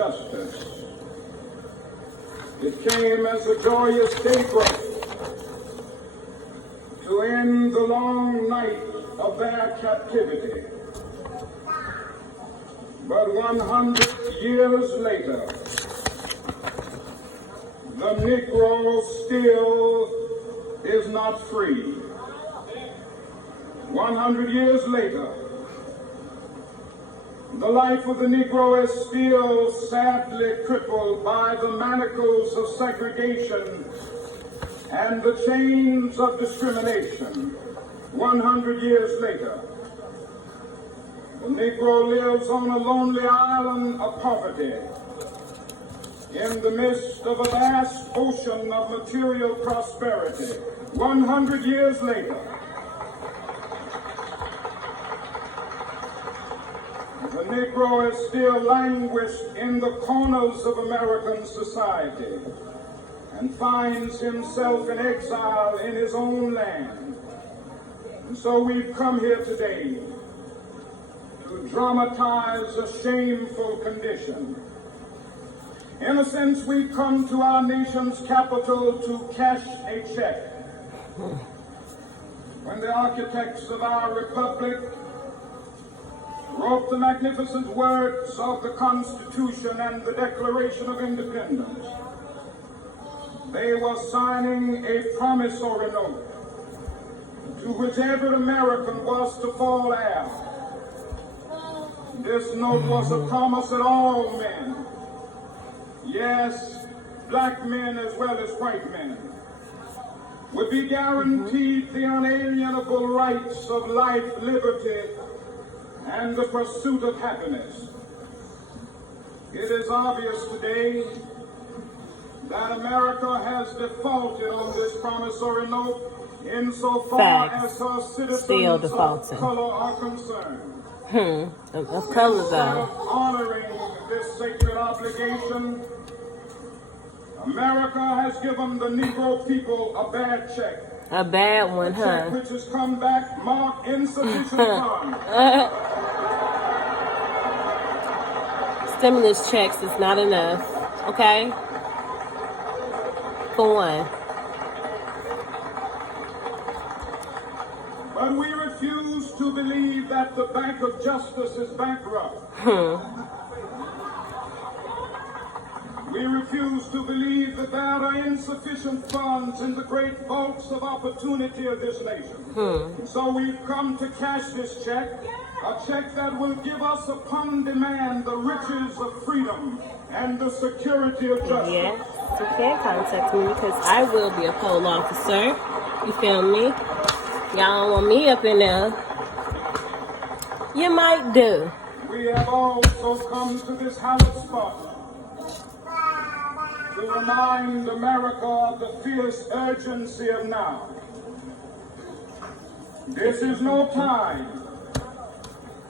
justice. It came as a joyous daybreak to end the long night of their captivity. But 100 years later, the Negro still is not free. 100 years later, the life of the Negro is still sadly crippled by the manacles of segregation and the chains of discrimination. 100 years later, the Negro lives on a lonely island of poverty in the midst of a vast ocean of material prosperity. 100 years later, the Negro is still languished in the corners of American society and finds himself in exile in his own land. And so we've come here today to dramatize a shameful condition. In a sense, we've come to our nation's capital to cash a check. When the architects of our republic wrote the magnificent words of the Constitution and the Declaration of Independence, they were signing a promissory note to which every American was to fall heir. This note was a promise that all men, yes, black men as well as white men, would be guaranteed the unalienable rights of life, liberty, and the pursuit of happiness. It is obvious today that America has defaulted on this promissory note insofar as her citizens of color are concerned. Of color, though. Honoring this sacred obligation, America has given the Negro people a bad check. A bad one, huh? Check which has come back marked insufficient funds. Stimulus checks is not enough, okay? For one. But we refuse to believe that the Bank of Justice is bankrupt. We refuse to believe that there are insufficient funds in the great vaults of opportunity of this nation. So we've come to cash this check, a check that will give us upon demand the riches of freedom and the security of justice. Yes, you can contact me because I will be a poll officer. You feel me? Y'all don't want me up in there. You might do. We have also come to this hallowed spot to remind America of the fierce urgency of now. This is no time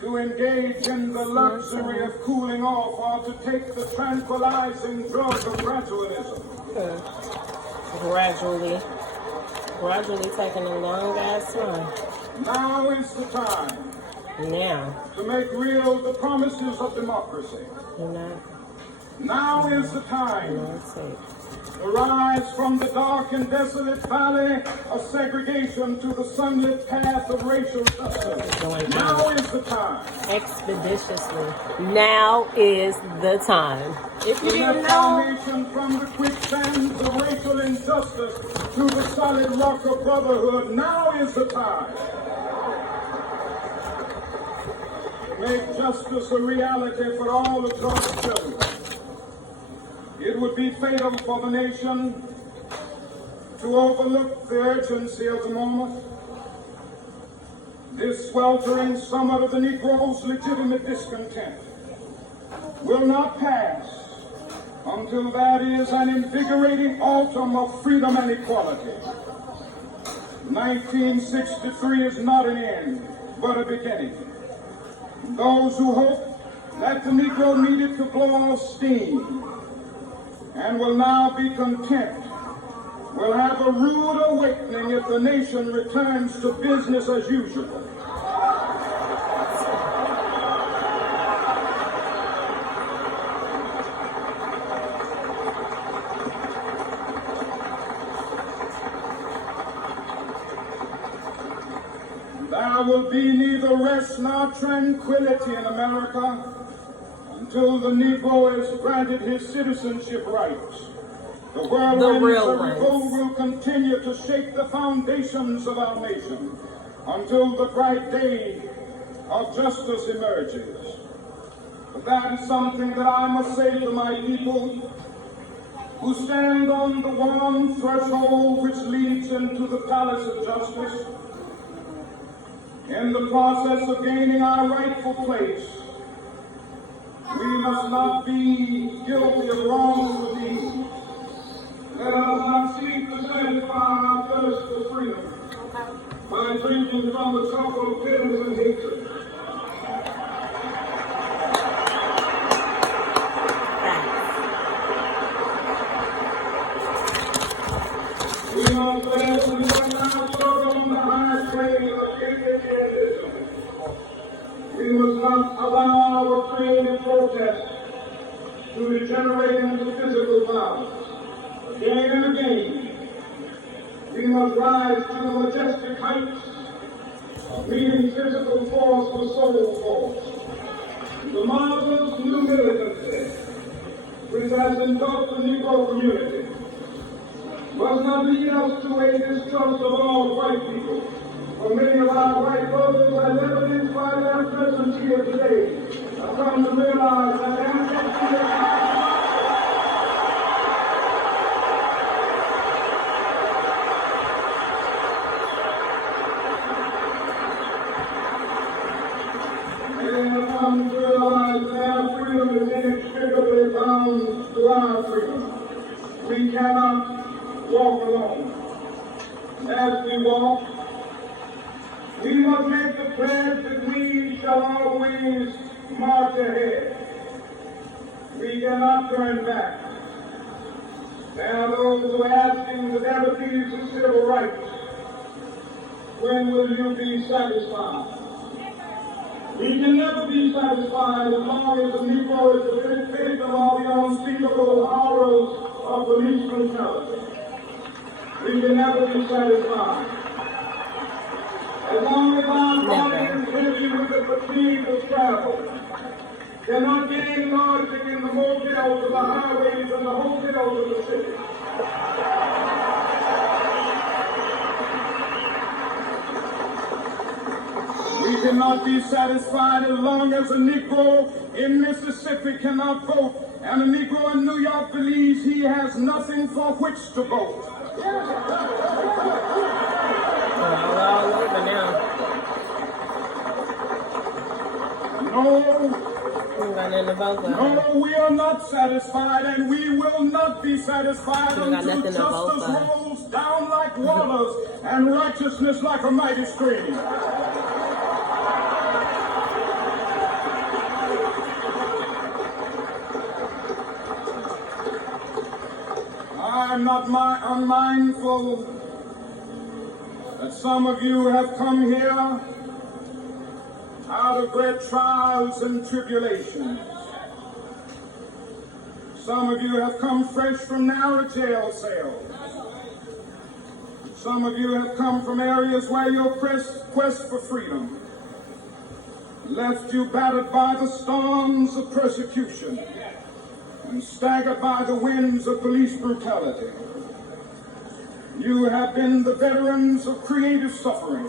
to engage in the luxury of cooling off or to take the tranquilizing drug of gradualism. Gradually taking a long ass time. Now is the time to make real the promises of democracy. Now is the time to rise from the dark and desolate valley of segregation to the sunlit path of racial justice. Now is the time. Expeditiously. Now is the time. If you didn't know. Our nation from the quicksands of racial injustice to the solid rock of brotherhood. Now is the time. Make justice a reality for all of God's children. It would be fatal for the nation to overlook the urgency of the moment. This sweltering summit of the Negro's legitimate discontent will not pass until there is an invigorating autumn of freedom and equality. 1963 is not an end, but a beginning. Those who hope that the Negro needed to blow off steam and will now be content will have a rude awakening if the nation returns to business as usual. will be neither rest nor tranquility in America until the Negro is granted his citizenship rights. The whirlwinds of revolt will continue to shake the foundations of our nation until the bright day of justice emerges. But that is something that I must say to my people who stand on the warm threshold which leads into the palace of justice. In the process of gaining our rightful place, we must not be guilty of wrong or deed. Let us not seek to satisfy our thirst for freedom by drinking from the cup of bitterness and hatred. We must therefore not struggle on the high plane of individualism. We must not allow our creative protest to degenerate into physical violence. Again and again, we must rise to the majestic heights of meeting physical force with soul force. The marvelous new militancy which has engulfed the Negro community must not lead us to a distrust of all white people. For many of our white voters, as evidenced by their presence here today, have come to realize that ancestry we cannot walk alone. As we walk, we must make the pledge that we shall always march ahead. We cannot turn back. There are those who are asking the devotees of civil rights, when will you be satisfied? We can never be satisfied as long as the Negro is the victim of the unspeakable horrors of police brutality. We can never be satisfied. As long as our bodies heavy with the fatigue of travel, cannot gain lodging in the motels of the highways and the hotels of the city. We cannot be satisfied as long as a Negro in Mississippi cannot vote and a Negro in New York believes he has nothing for which to vote. All over now. No, we are not satisfied, and we will not be satisfied until justice rolls down like waters and righteousness like a mighty stream. I'm not unmindful that some of you have come here out of great trials and tribulations. Some of you have come fresh from narrow jail cells. Some of you have come from areas where your quest for freedom left you battered by the storms of persecution and staggered by the winds of police brutality. You have been the veterans of creative suffering.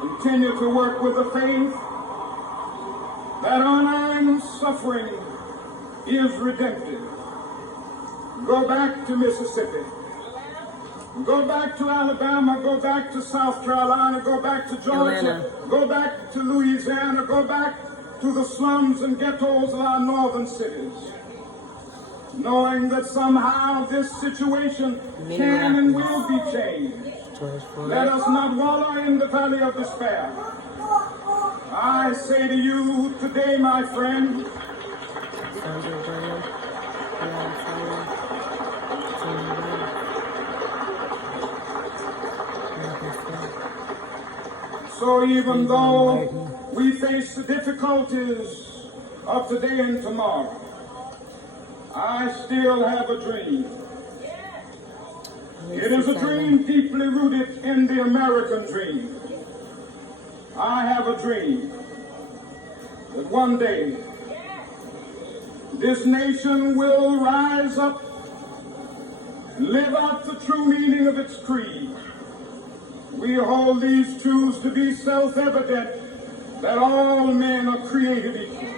Continue to work with the faith that unearned suffering is redemptive. Go back to Mississippi. Go back to Alabama. Go back to South Carolina. Go back to Georgia. Go back to Louisiana. Go back to the slums and ghettos of our northern cities, knowing that somehow this situation can and will be changed. Let us not wallow in the valley of despair. I say to you today, my friend, so even though we face the difficulties of today and tomorrow, I still have a dream. It is a dream deeply rooted in the American dream. I have a dream that one day this nation will rise up and live out the true meaning of its creed. We hold these truths to be self-evident, that all men are created equal.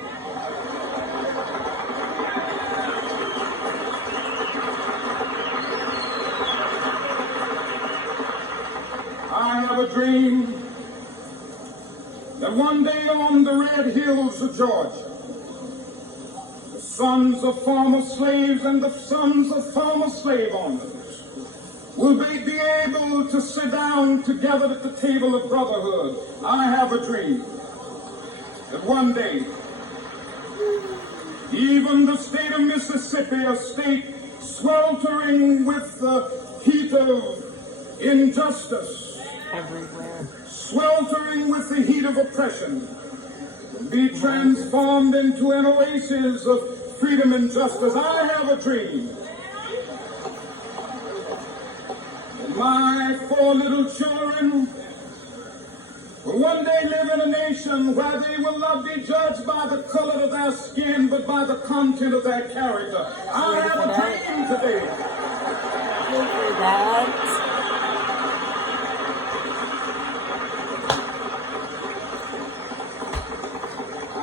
I have a dream that one day on the red hills of Georgia, the sons of former slaves and the sons of former slave owners will be able to sit down together at the table of brotherhood. I have a dream that one day, even the state of Mississippi, a state sweltering with the heat of injustice, everywhere, sweltering with the heat of oppression, will be transformed into an oasis of freedom and justice. I have a dream. My 4 little children will one day live in a nation where they will not be judged by the color of their skin, but by the content of their character. I have a dream today.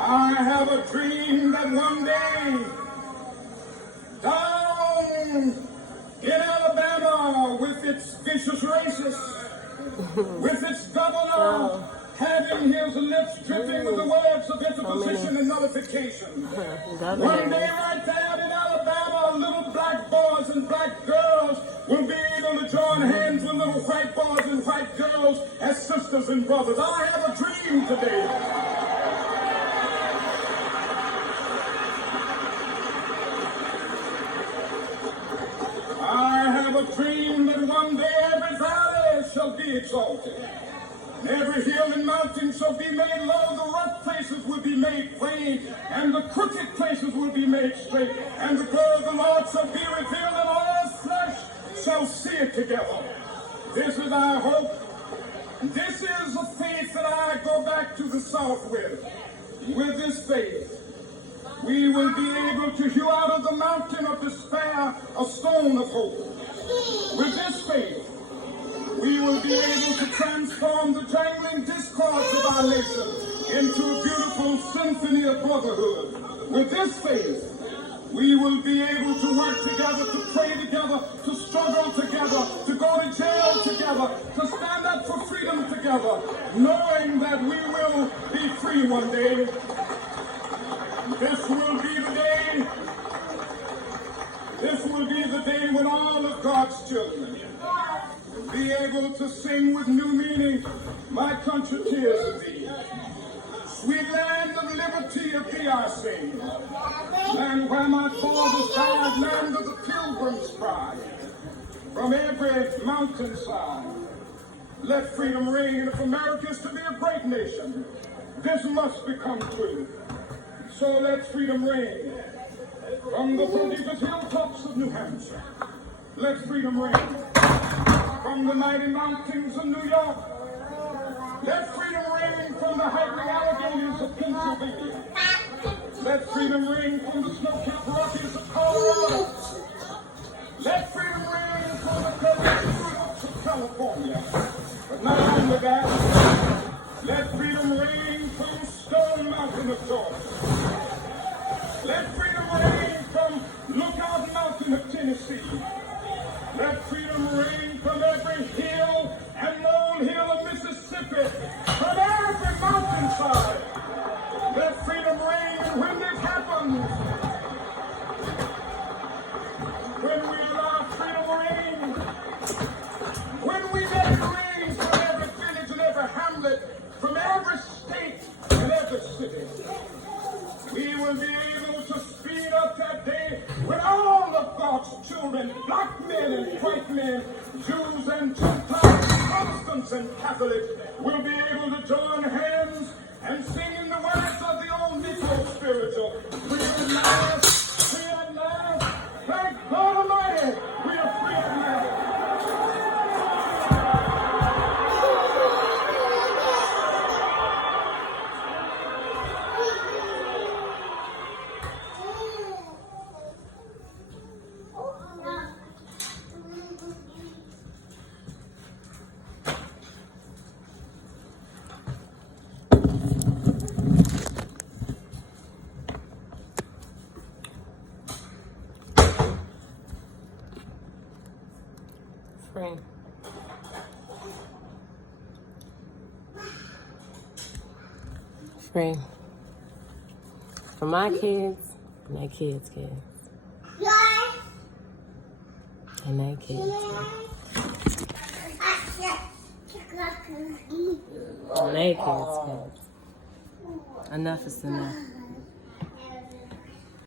I have a dream that one day, down in Alabama, with its vicious racists, with its governor having his lips dripping with the words of interposition and nullification. One day right there in Alabama, little black boys and black girls will be able to join hands with little white boys and white girls as sisters and brothers. I have a dream today. I have a dream that one day every valley shall be exalted. Every hill and mountain shall be made low, the rough places will be made plain, and the crooked places will be made straight, and the glory of the Lord shall be revealed, and all flesh shall see it together. This is our hope. This is the faith that I go back to the South with. With this faith, we will be able to hew out of the mountain of despair a stone of hope. With this faith, we will be able to transform the jangling discords of our nation into a beautiful symphony of brotherhood. With this faith, we will be able to work together, to pray together, to struggle together, to go to jail together, to stand up for freedom together, knowing that we will be free one day. This will be the day. This will be the day when all of God's children will be able to sing with new meaning, "My country, tears of thee. Sweet land of liberty, of thee I sing. Land where my fathers died, land of the pilgrim's pride. From every mountainside, let freedom ring. And if America is to be a great nation, this must become true. So let freedom ring from the prodigious hilltops of New Hampshire. Let freedom ring from the mighty mountains of New York. Let freedom ring from the highway Alleghenies of Pennsylvania. Let freedom ring from the snow-capped Rockies of Colorado. Let freedom ring from the coast of California. But not only that, let freedom ring from Stone Mountain of Georgia. Let freedom ring from Lookout Mountain of Tennessee. Let freedom ring from every hill and molehill of Mississippi, from every mountainside. Let freedom ring, and when this happens, when we allow freedom ring, when we let it ring from every village and every hamlet, from every state and every city, we will be able to speed up that day when all of God's children, black men and white men, Jews and Gentiles, Protestants and Catholics, will be able to join hands and sing in the words of the old Negro spiritual. Free at last, free at last, thank God Almighty, we are free at last. Free. Free. For my kids, and their kids' kids. And their kids' kids. And their kids' kids. Enough is enough.